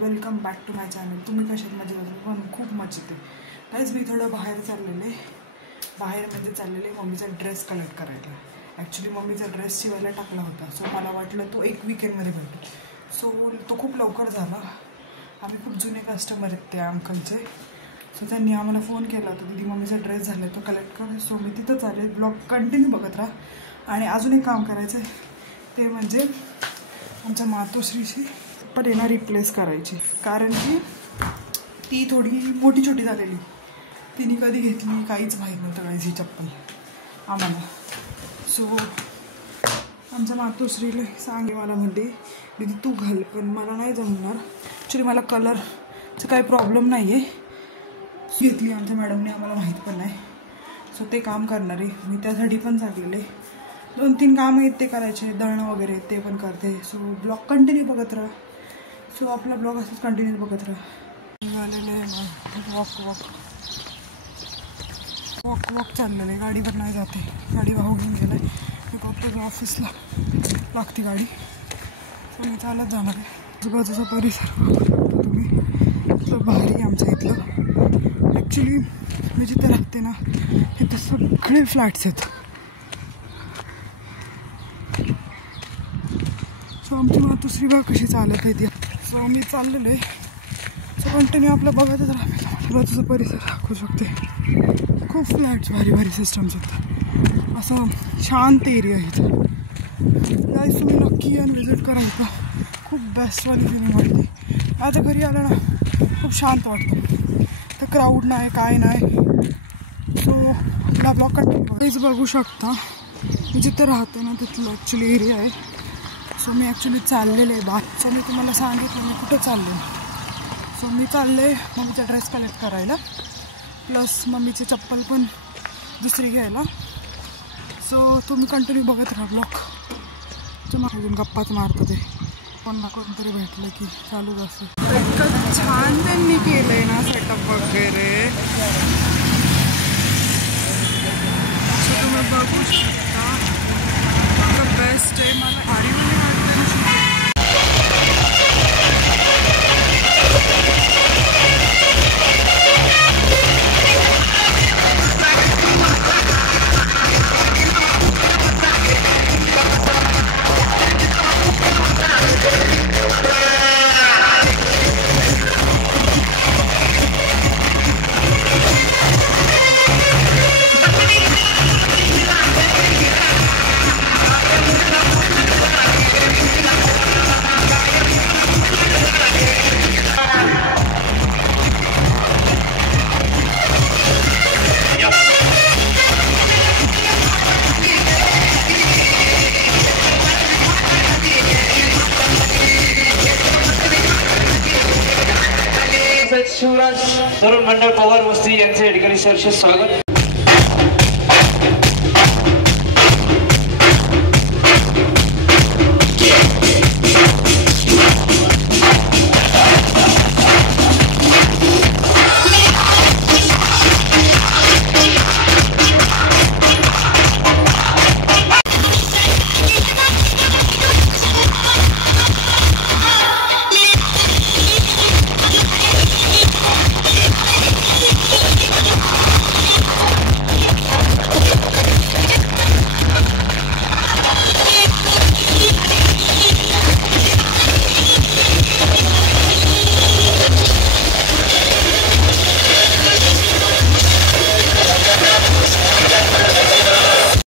Welcome back to my channel. तुम्ही कशात मजेत असाल? पण खूप मजेत आहे गाईज। मी थोडं बाहेर चाललेले मम्मीचा ड्रेस कलेक्ट करायला। ॲक्च्युली मम्मीचा ड्रेस शिवायला टाकला होता, सो मला वाटलं तो एक वीकेंडमध्ये भेटेल। सो तो खूप लवकर झाला। आम्ही खूप जुने कस्टमर आहेत त्या अंकलचे, सो त्यांनी आम्हाला फोन केला होता, दीदी मम्मीचा ड्रेस झाला तो कलेक्ट कर। सो मी तिथंच आले। ब्लॉग कंटिन्यू बघत राहा। आणि अजून एक काम करायचं आहे, ते म्हणजे आमच्या मातोश्रीची पण येणार रिप्लेस करायची, कारण की ती थोडी मोठी छोटी झालेली। तिने कधी घेतली काहीच माहीत नव्हतं गाईज ही चप्पल आम्हाला। सो आमच्या मातोश्रीला सांगे मला म्हणते दीदी तू घाल, पण मला नाही जमणार। ॲक्च्युली मला कलरचं काही प्रॉब्लेम नाही आहे। घेतली आमच्या मॅडमने, आम्हाला माहीत पण नाही। सो ते काम करणार आहे मी, त्यासाठी पण चाललेले 2-3 काम आहेत ते करायचे, दळणं वगैरे ते पण करते। सो ब्लॉग कंटिन्यू बघत राहा। सो आपला ब्लॉग असंच कंटिन्यू बघत राहा। निघालेले वॉक चाललेलं आहे, गाडीवर नाही जाते, गाडी भाऊ घेऊन गेलं आहे। मी पप्पाच्या ऑफिसला लागते गाडी, सो मी चालत जाणार आहे। आजूबाजूचा परिसर बघतो तुम्ही, इथलं भारी आमच्या इथलं। ॲक्च्युली मी जिथे राहते ना तिथे सगळे फ्लॅट्स आहेत। सो आमची मातोश्री बा कशी चालत आहे ती। सो मी चाललेलो आहे, सो कंटिन्यू आपलं बघतच राहा। आजूबाजूचा परिसर दाखवू शकते, खूप फ्लॅट्स भारी भारी सिस्टम्स आहेत। असं शांत एरिया आहे गाईज, तुम्ही नक्की आणि व्हिजिट करायचा। खूप बेस्टवाली फिलिंग वाटते। आता घरी आलं ना खूप शांत वाटतं, तर क्राऊड नाही काय नाही। सो आपला ब्लॉग कंटिन्यू बघू शकता। मी जिथे राहते ना तिथलं ॲक्च्युली एरिया आहे। सो मी ॲक्च्युली चाललेले आहे बात। सो मी तुम्हाला सांगितलं मी कुठं चालले। सो मी चालले मम्मीचा ड्रेस कलेक्ट करायला, प्लस मम्मीची चप्पल पण दुसरी घ्यायला। सो तुम्ही कंटिन्यू बघत राहा ब्लॉग। तुम्हाला अजून गप्पाच मारतं ते, कोणा कोणतरी भेटलं की चालूच असं। इतकं छान त्यांनी केलं आहे ना सेटअप वगैरे, सो तुम्ही बघू शकता। बेस्ट आहे, मला भारी वाटतं। शिवराज तरुण मंडळ पवार वस्ती यांचे ठिकाणी सहर्ष स्वागत।